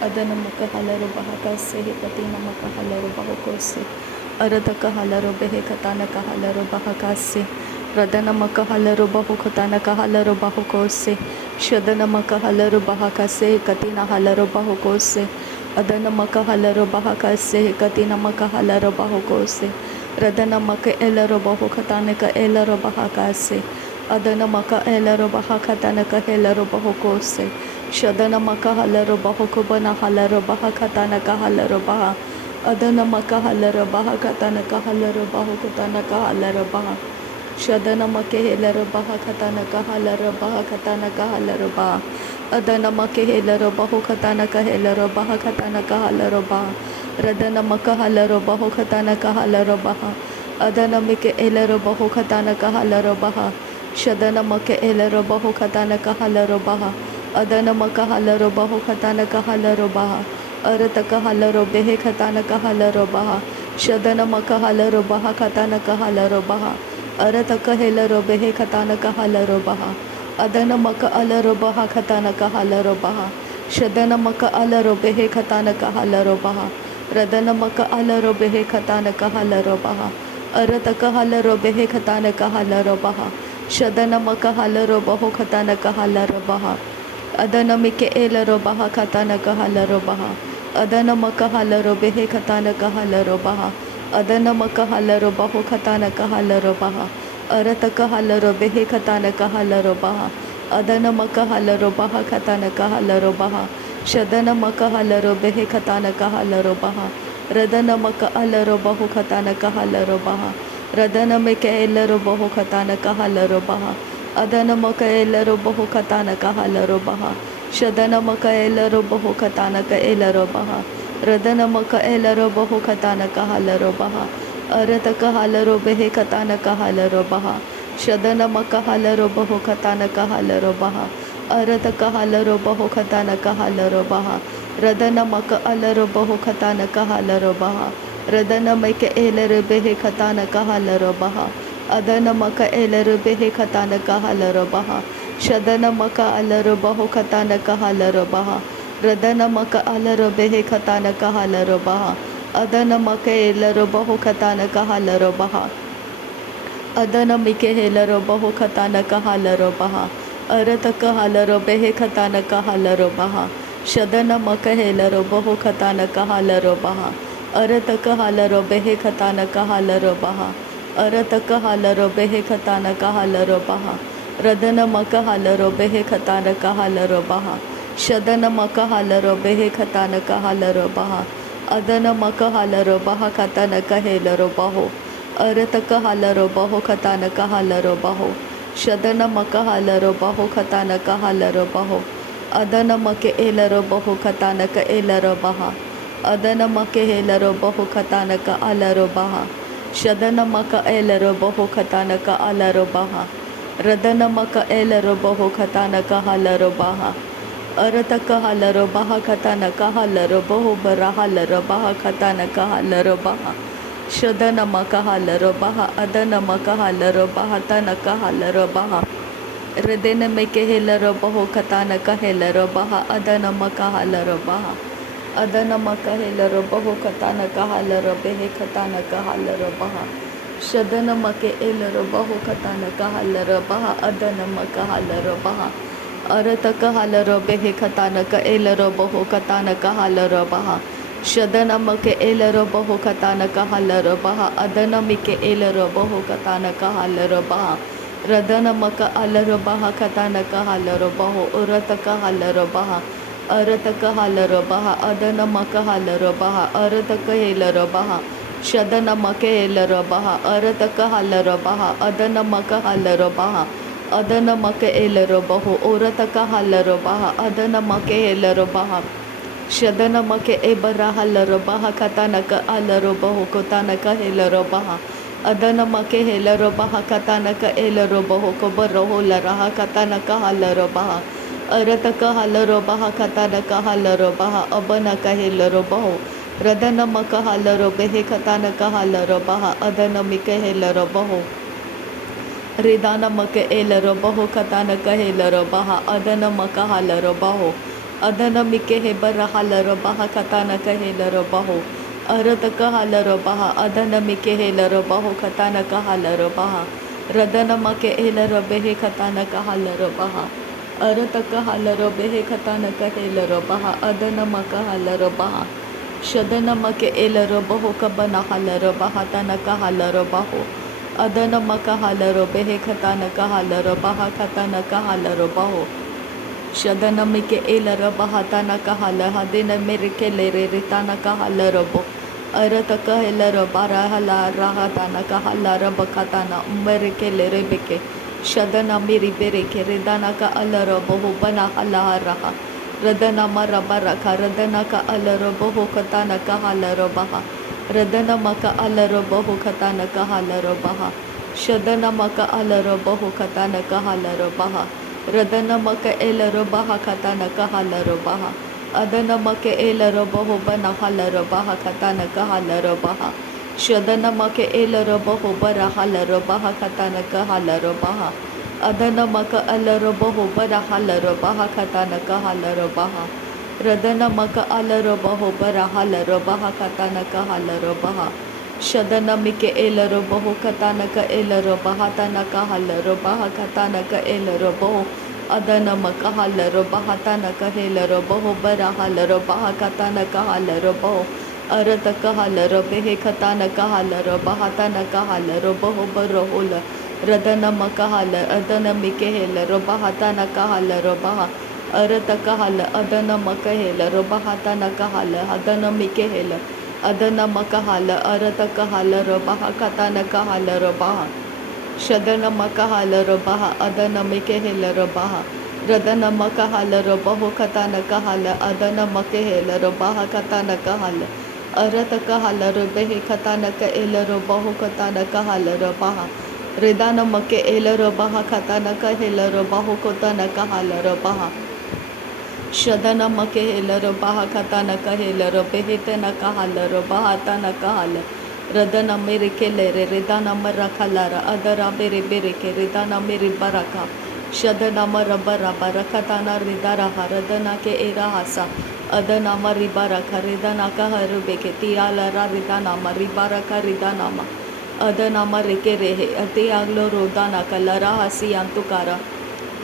ಅದನಮಕ ಹಲರು ಬಹಕಸ್ಸೆ ಕತಿ ನಮಕ ಹಲರು ಬಹುಕೋಸ್ಸೆ ಅರದಕ ಹಲರು ಬೆಹೆ ಕತಾನಕ ಹಲರು ಬಹಕಸ್ಸೆ ರದನಮಕ ಹಲರು ಬಹುಕತಾನಕ ಹಲರು ಬಹುಕೋಸ್ಸೆ ಶದನಮಕ ಹಲರು ಬಹಕಸ್ಸೆ ಕತಿನ ಹಲರು ಬಹುಕೋಸ್ಸೆ ಅದನಮಕ ಹಲರು ಬಹಕಸ್ಸೆ ಕತಿ ನಮಕ ಹಲರು ಬಹುಕೋಸ್ಸೆ ರದನಮಕ ಎಲ್ಲರು ಬಹುಕತಾನಕ ಎಲ್ಲರು ಬಹಕಸ್ಸೆ ಅದನಮಕ ಎಲ್ಲರು ಬಹಕತಾನಕ ಎಲ್ಲರು ಬಹುಕೋಸ್ಸೆ ಶದನಮಕ ಹಲರು ಬಹುಕುಬನ ಹಲರು ಬಹಕತನಕ ಹಲರು ಬಹ ಅದನಮಕ ಹಲರು ಬಹಕತನಕ ಹಲರು ಬಹುಕುತನಕ ಹಲರು ಬಹ ಶದನಮಕೆ ಹೆಲರು ಬಹಕತನಕ ಹಲರು ಬಹಕತನಕ ಹಲರು ಬಹ ಅದನಮಕೆ ಹೆಲರು ಬಹುಕತನಕ ಹೆಲರು ಬಹಕತನಕ ಹಲರು ಬಹ ರದನಮಕ ಹಲರು ಬಹುಕತನಕ ಹಲರು ಬಹ ಅದನಮಿಕೆ ಎಲ್ಲರು ಬಹುಕತನಕ ಹಲರು ಬಹ ಶದನಮಕೆ ಎಲ್ಲರು ಬಹುಕತನಕ ಹಲರು ಬಹ ಅದನಮಕ ಹಲರು ಬಹುಕತನಕ ಹಲರು ಬಹ ಅರತಕ ಹಲರು ಬೆಹೆ ಕತನಕ ಹಲರು ಬಹ ಶದನಮಕ ಹಲರು ಬಹ ಕತನಕ ಹಲರು ಬಹ ಅರತಕ ಹೆಲರು ಬೆಹೆ ಕತನಕ ಹಲರು ಬಹ ಅದನಮಕ ಅಲರು ಬಹ ಕತನಕ ಹಲರು ಬಹ ಶದನಮಕ ಅಲರು ಬೆಹೆ ಕತನಕ ಹಲರು ಬಹ ರದನಮಕ ಅಲರು ಬೆಹೆ ಕತನಕ ಹಲರು ಬಹ ಅರತಕ ಹಲರು ಬೆಹೆ ಕತನಕ ಹಲರು ಬಹ ಶದನಮಕ ಹಲರು ಬಹು ಕತನಕ ಹಲರು ಬಹ ಅದನಮಿಕೆ ಎಲ್ಲರು ಬಹ ಕತನಕ ಹಲರು ಬಹ ಅದನಮಕ ಹಲರು ಬೆಹೆ ಕತನಕ ಹಲರು ಬಹ ಅದನಮಕ ಹಲರು ಬಹು ಕತನಕ ಹಲರು ಬಹ ಅರತಕ ಹಲರು ಬೆಹೆ ಕತನಕ ಹಲರು ಬಹ ಅದನಮಕ ಹಲರು ಬಹ ಕತನಕ ಹಲರು ಬಹ ಶದನಮಕ ಹಲರು ಬೆಹೆ ಕತನಕ ಹಲರು ಬಹ ರದನಮಕ ಅಲರು ಬಹು ಕತನಕ ಹಲರು ಬಹ ರದನಮಿಕೆ ಎಲ್ಲರು ಬಹು ಕತನಕ ಹಲರು ಬಹ ಅದನಮಕ ಎಲ್ಲರು ಬಹು ಕತನಕ ಹಲರು ಬಹ ಶದನಮಕ ಎಲ್ಲರು ಬಹು ಕತನಕ ಎಲ್ಲರು ಬಹ ರದನಮಕ ಎಲ್ಲರು ಬಹು ಕತನಕ ಹಲರು ಬಹ ಅರತಕ ಹಲರು ಬೆಹೆ ಕತನಕ ಹಲರು ಬಹ ಶದನಮಕ ಹಲರು ಬಹು ಕತನಕ ಹಲರು ಬಹ ಅರತಕ ಹಲರು ಬಹು ಕತನಕ ಹಲರು ಬಹ ರದನಮಕ ಅಲರು ಬಹು ಕತನಕ ಹಲರು ಬಹ ರದನಮೈಕೆ ಎಲ್ಲರು ಬೆಹೆ ಕತನಕ ಹಲರು ಬಹ ಅದನಮಕ ಎಲ್ಲರು ಬೆಹೆ ಕತನಕ ಹಲರು ಬಹ ಶದನಮಕ ಅಲರು ಬಹು ಕತನಕ ಹಲರು ಬಹ ರದನಮಕ ಅಲರು ಬೆಹೆ ಕತನಕ ಹಲರು ಬಹ ಅದನಮಕ ಎಲ್ಲರು ಬಹು ಕತನಕ ಹಲರು ಬಹ ಅದನಮಿಕೆ ಹೆಲರು ಬಹು ಕತನಕ ಹಲರು ಬಹ ಅರತಕ ಹಲರು ಬೆಹೆ ಕತನಕ ಹಲರು ಬಹ ಶದನಮಕ ಹೆಲರು ಬಹು ಕತನಕ ಹಲರು ಬಹ ಅರತಕ ಹಲರು ಬೆಹೆ ಕತನಕ ಹಲರು ಬಹ ಅರತಕ ಹಲರು ಬೆಹೆ ಕತನಕ ಹಲರು ಬಹ ರದನಮಕ ಹಲರು ಬೆಹೆ ಕತನಕ ಹಲರು ಬಹ ಶದನಮಕ ಹಲರು ಬೆಹೆ ಕತನಕ ಹಲರು ಬಹ ಅದನಮಕ ಹಲರು ಬಹ ಕತನಕ ಹೆಲರು ಬಹು ಅರತಕ ಹಲರು ಬಹು ಕತನಕ ಹಲರು ಬಹು ಶದನಮಕ ಹಲರು ಬಹು ಕತನಕ ಹಲರು ಬಹು ಅದನಮಕೆ ಎಲ್ಲರು ಬಹು ಕತನಕ ಎಲ್ಲರು ಬಹ ಅದನಮಕೆ ಹೆಲರು ಬಹು ಕತನಕ ಅಲರು ಬಹ ಶದನಮಕ ಎಲ್ಲರು ಬಹು ಕತನಕ ಅಲರು ಬಹ ರದನಮಕ ಎಲ್ಲರು ಬಹು ಕತನಕ ಹಲರು ಬಹ ಅರತಕ ಹಲರು ಬಹ ಕತನಕ ಹಲರು ಬಹು ಬರ ಹಲರು ಬಹ ಕತನಕ ಹಲರು ಬಹ ಶದನಮಕ ಹಲರು ಬಹ ಅದನಮಕ ಹಲರು ಬಹ ತನಕ ಹಲರು ಬಹ ಹೃದಯನಮಿಕೆ ಹೆಲರು ಬಹು ಕತನಕ ಹೆಲರು ಬಹ ಅದನಮಕ ಹಲರು ಬಹ ಅದನಮಕ ಹೆಲರು ಬಹು ಕತನಕ ಹಲರು ಬೆಹೆ ಕತನಕ ಹಲರು ಬಹ ಶದನಮಕೆ ಎಲ್ಲರು ಬಹು ಕತನಕ ಹಲರು ಬಹ ಅದನಮಕ ಹಲರು ಬಹ ಅರತಕ ಹಲರು ಬೆಹೆ ಕತನಕ ಎಲ್ಲರು ಬಹು ಕತನಕ ಹಲರು ಬಹ ಶದನಮಕೆ ಎಲ್ಲರು ಬಹು ಕತನಕ ಹಲರು ಬಹ ಅದನಮಿಕೆ ಎಲ್ಲರು ಬಹು ಕತನಕ ಹಲರು ಬಹ ರದನಮಕ ಅಲರು ಬಹ ಕತನಕ ಹಲರು ಬಹು ಉರತಕ ಹಲರು ಬಹ ಅರತಕ ಹಲರು ಬಹ ಅದನಮಕ ಹಲರು ಬಹ ಅರತಕ ಎಲ್ಲರು ಬಹ ಶದನಮಕೆ ಎಲ್ಲರು ಬಹ ಅರತಕ ಹಲರು ಬಹ ಅದನಮಕ ಹಲರು ಬಹ ಅದನಮಕೆ ಎಲ್ಲರು ಬಹು ಉರತಕ ಹಲರು ಬಹ ಅದನಮಕೆ ಎಲ್ಲರು ಬಹ ಶದನಮಕೆ ಎಬರ ಹಲರು ಬಹ ಕತನಕ ಅಲರು ಬಹು ಕುತನಕ ಹೆಲರು ಬಹ ಅದನಮಕೆ ಹೆಲರು ಬಹ ಕತನಕ ಎಲ್ಲರು ಬಹು ಕೊಬರು ಹುಲರಹ ಕತನಕ ಹಲರು ಬಹ ಅರತಕ ಹಲರು ಬಹ ಕತನಕ ಹಲರು ಬಹ ಅಬನಕ ಹೆಲರು ಬಹು ರದನಮಕ ಹಲರು ಬೆಹೆ ಕತನಕ ಹಲರು ಬಹ ಅದನಮಿಕೆ ಹೆಲರು ಬಹು ರಿದಾನಮಕೆ ಎಲ್ಲರು ಬಹು ಕತನಕ ಹೆಲರು ಬಹ ಅದನಮಕ ಹಲರು ಬಹು Adanamike he barahala robaha katana kahela robaho. Arataka hala robaha. Adanamike hela robaho katana kahala robaha. Radanamake hela robehe katana kahala robaha. Arataka hala robehe katana kahela robaha. Adanamaka hala robaha. Shadanamake ela robaho kabana hala robaha tanaka hala robaho. Adanamaka hala robehe katana kahala robaha katana kahala robaho. Shadanamike ela rabahatana kahala hadina merikele ritana kahala robo. Arataka ela rabara hala rahatana kahala rabakatana merikele rebeke. Shadana miri bereke redana ka ala robo hubana hala raha. Radana marabaraka radana ka ala robo hukatana kahala robaha. Radana maka ala robo hukatana kahala robaha. Shadana maka ala robo hukatana kahala robaha. Radana maka ela robaha katana kahala robaha. Adana maka ela robaho bana hala robaha katana kahala robaha. Shadana maka ela robaho bara hala robaha katana kahala robaha. Adana maka ala robaho bara hala robaha katana kahala robaha. Radana maka ala robaho bara hala robaha katana kahala robaha. Shadana mike ela robaho katana ka ela robaha tana kahala robaha katana ka ela robaho. Adana makahala robaha tana kahela robaho barahala robaha katana kahala robaho. Arata kahala robehe katana kahala robaha tana kahala robaho barohola. Radana makahala adana mikehela robaha tana kahala robaha. Arata kahala adana makahela robaha tana kahala adana mikehela. Adana makahala arata kahala robaha katana kahala robaha. Shadana makahala robaha adana mikehela robaha. Radana makahala robaho katana kahala adana makehela robaha katana kahala. Arata kahala robehe katana ka ela robaho katana kahala robaha. Redana make ela robaha katana kahela robaho katana kahala robaha. Shadana makehela robaha katana kahela robehe tana kahala robaha tana kahala. Radana mere kelere redana marakalara adara bere bereke redana mere baraka. Shadana marabara barakatana ridara haradana ke erahasa. Adana maribaraka redana kaharubeke tiala radana maribaraka redana ma. Adana mareke rehe ate aglo rodana kalara hasi antukara.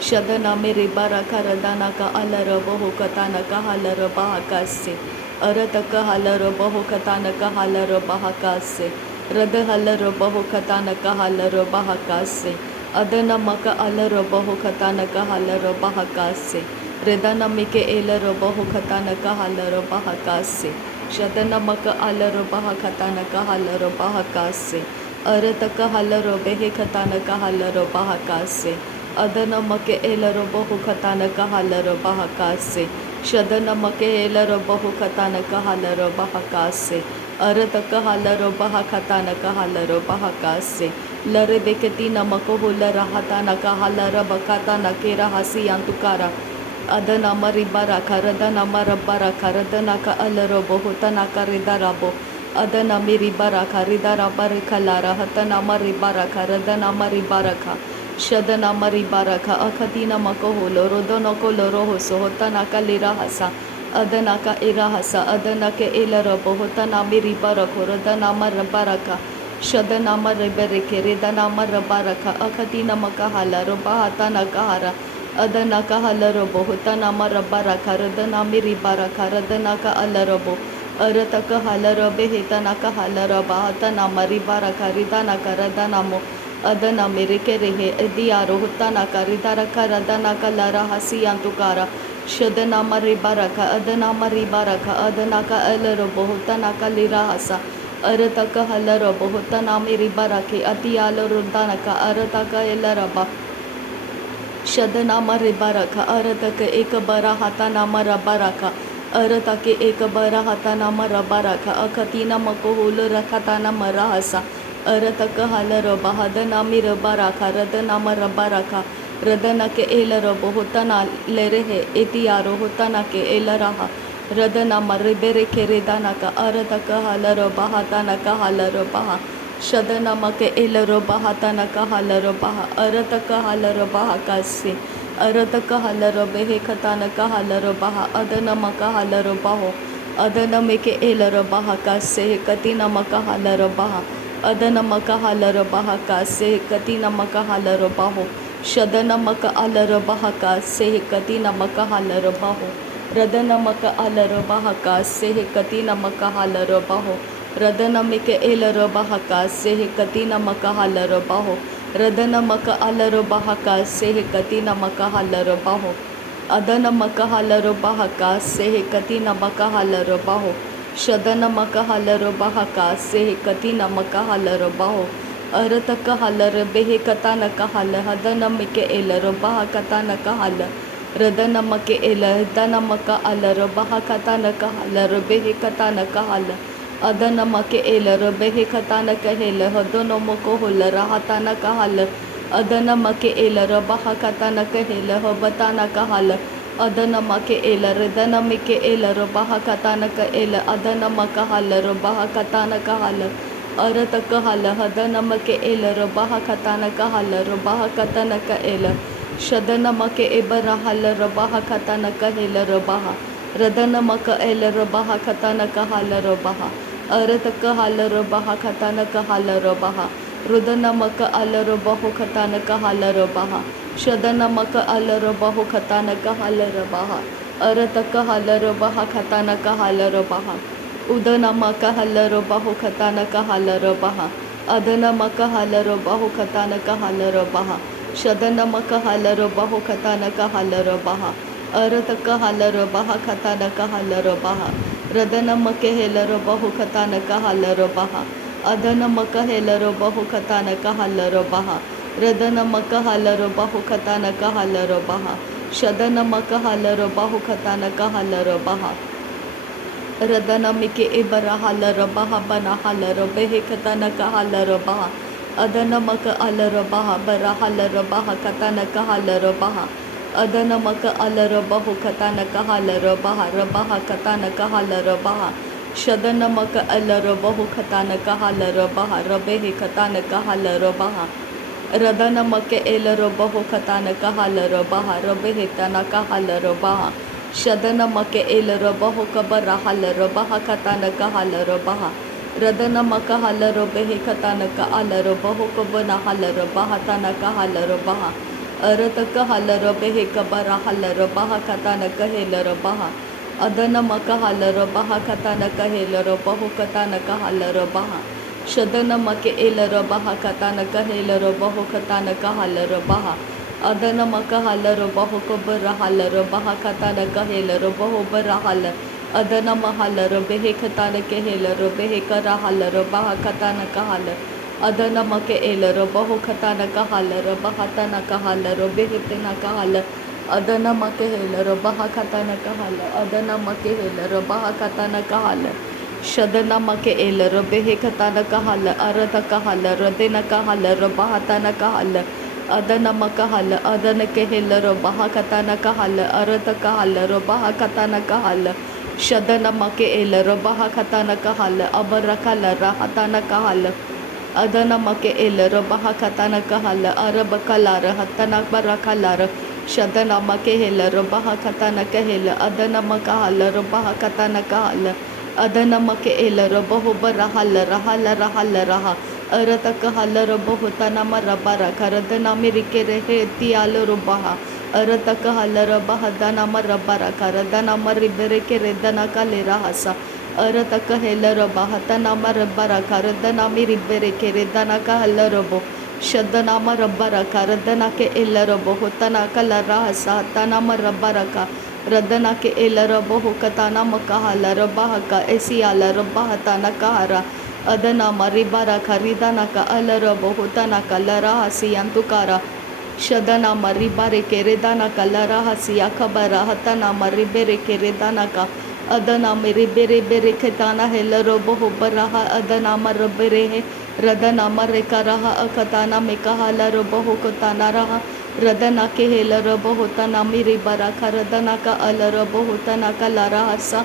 Shadana mere baraka radana ka alara boho katana ka halara bahakase. Arata ka halara boho katana ka halara bahakase. Rada halara boho katana ka halara bahakase. Adana maka alara boho katana ka halara bahakase. Redana mike elara boho katana ka halara bahakase. Shadana maka alara bahakatana ka halara bahakase. Arata ka halara behe katana ka halara bahakase. Adana make ela robahu katana kahala robaha kase. Shadana make ela robahu katana kahala robaha kase. Arata kahala robaha katana kahala robaha kase. Lare beketina makohula rahatana kahala rabakatana kera hasi antukara. Adana maribara karadana marabara karadana ka ala robahu tanaka ridarabo. Adana miribara karidara barikalara hatana maribara karadana maribaraka. Shadana maribaraka akatina makoholo rodonoko loroho sohotanaka lirahasa adanaka irahasa adanaka ilarabo hotana miribarako rodana marabaraka Shadana maribereke redana marabaraka akatina makahala robahatana kahara adanaka halarobo hotana marabaraka rodana miribaraka radanaka alarabo arataka halarobe hitanaka halaraba hatana maribaraka ridanaka radanamo Adana mereke rehe ediaro hutana karidara karadana kalara hasi antukara shadana maribaraka adana maribaraka adana ka alaro bohutana kalira hasa arataka halaro bohutana miribarake atialo rundana ka arataka elaraba shadana maribaraka arataka ekabara hatana marabaraka aratake ekabara hatana marabaraka akatina makohulu rakatana marahasa Arataka halara bahadana mirabaraka radana marabaraka radana ke elara bohutana lerehe etiaro hutana ke elaraha radana maribere ke redana ka arataka halara bahatana ka halara baha shadana make elara bahatana ka halara baha arataka halara baha kasi अरत कहलर बेहे खतान कहलर बहा अदनम Kahler बहो अदनम के एलर बहा का से कति नम कहलर बहा अदनम कहलर बहा का से कति नम कहलर बहो शदनमक अलर बहा का से कति नम कहलर बहो रदनमक अलर बहा का से कति नम कहलर बहो रदनमिक एलर बहा का से कति नम कहलर बहो रदनमक अलर बहा का से कति नम कहलर बहो अदनमक हलर बहा का से कति नम कहलर बहो शदनमक हलर बहा का से कति नम कहलर बहो अरत कहलर बेहे कता न कहल हदनमिक एलर बहा कता न कहल रदनमक एल दनमक अलर बहा कता न कहलर बेहे कता न कहल अदनमक एलर बेहे कता न कहेल हदनमक होलर हता न कहल अदनमक एलर बहा कता न कहेल बता न कहल अदनमक एलर दनमिक एलर बहा कता न कहेल अदनमक हलर बहा कता न कहल अरत कहल हदनमक एलर बहा कता न कहलर बहा कता न कहेल शदनमक एबर हलर बहा कता न कहेलर बहा रदनमक एलर बहा कता न कहलर बहा अरत कहलर बहा कता न कहलर बहा रुदनमक अलर बहु कता न कहलर बहा शदनमक अलर बहु कता न कहलर बहा अरत कहलर बहा कता न कहलर बहा उदनमक हलर बहु कता न कहलर बहा अदनमक हलर बहु कता न कहलर बहा शदनमक हलर बहु कता न कहलर बहा अरत कहलर बहा कता न कहलर बहा रदनमक हेलर बहु कता न कहलर बहा अदनमक हेलर बहु कता न कहलर बहा रदनमक हलर बहु कता न कहलर बहा शदनमक हलर बहु कता न कहलर बहा रदनमिक एबर हलर बहा बना हलर बेहे कता न कहलर बहा अदनमक अलर बहा बरा हलर बहा कता न कहलर बहा अदनमक अलर बहु कता न कहलर बहा रबहा कता न कहलर बहा शदनमक अलर बहु कता न कहलर बहा रबेहे कता न कहलर बहा रदनमक एलर बहु कता न कहलर बहा रबेहे तना कहलर बहा शदनमक एलर बहु कबर हलर बहा कता न कहलर बहा रदनमक हलर बेहे कता न कहलर बहु कबन हलर बहा तना कहलर बहा अरत कहलर बेहे कबर हलर बहा कता न कहेलर बहा अदनमक हलर बहा कता न कहेलर बहु कता न कहलर बहा शदनमक एलर बहा कता न कहेलर बहु कता न कहलर बहा अदनमक हलर बहु कबर हलर बहा कता न कहेलर बहु बर हल अदनम हलर बेहे कता न कहेलर बेहे कर हलर बहा कता न कहल अदनमक एलर बहु कता न कहलर बहा तना कहलर बेहे तना कहल अदनमक हेलर बहा कता न कहल अदनमक हेलर बहा कता न कहल शदनमक एलर बेहे कता न कहल अरत कहलर देन कहलर बहा तना कहल अदनमक हल अदन के हेलर बहा कता न कहल अरत कहलर बहा कता न कहल शदनमक एलर बहा कता न कहल अबर कलर हता न कहल अदनमक एलर बहा कता न कहल अरब कलर हता न बर कलर शदनमक हेलर बहा कता न कहेल अदनमक हलर बहा कता न कहल अदनमक एलर बहु बर हलर हलर हलर अरत कहलर बहु तनम रबर करद नमिरिके रहे तियालर बहा अरत कहलर बहा दनम रबर करद नम रिबरे के रेदन कले रहसा अरत कहेलर बहा तनम रबर करद नमि रिबरे के रेदन कहलर बो शदनम रबर करद न के एलर बहु तना कल रहसा तनम रबर का रदना के एलर बहु कतानम कहलर बहा का एसियालर बहा तना कहरा अदना मरिबारा खरीदाना का अलर बहुतना कलरा हसियंतुकारा शदना मरिबारे के रेदाना कलरा हसिया खबरा हतना मरिबेरे के रेदाना का अदना मेरे बेरे बेरे खेताना हेलर बहु बरहा अदना मर बेरे है रदना मरे का रहा अकताना में कहलर बहु कताना रहा रदना के हेलर बहुतना मेरे बरा खरदना का अलर बहुतना कलरा हसा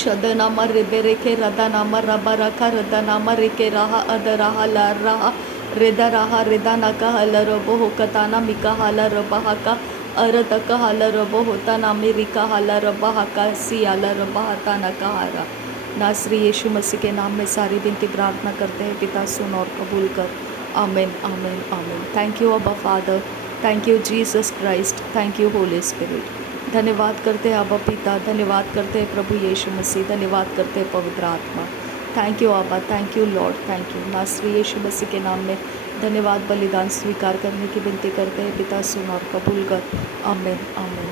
शदना मर बेरे के रदना मर बर खरदना मर के रहा अदरहा लर रहा रेदा रहा रेदा ना कहा लरबो हो कताना मिका हाला रबा का अरत कहाला रबो होता ना मेरिका हाला रबा का सियाला रबा हता ना कहारा। नासरी यीशु मसीह के नाम में सारी विनती प्रार्थना करते हैं पिता, सुन और कबूल कर। आमीन आमीन आमीन। थैंक यू अब्बा father, thank you Jesus Christ, thank you Holi spirit. धन्यवाद करते हैं अब्बा पिता, धन्यवाद करते हैं प्रभु यीशु मसीह, धन्यवाद करते हैं पवित्र आत्मा। थैंक यू अब्बा, thank you Lord, thank you. नासरी यीशु मसीह के नाम में धन्यवाद बलिदान स्वीकार करने की विनती करते हैं पिता, सुन और कबूल कर। आमीन आमीन।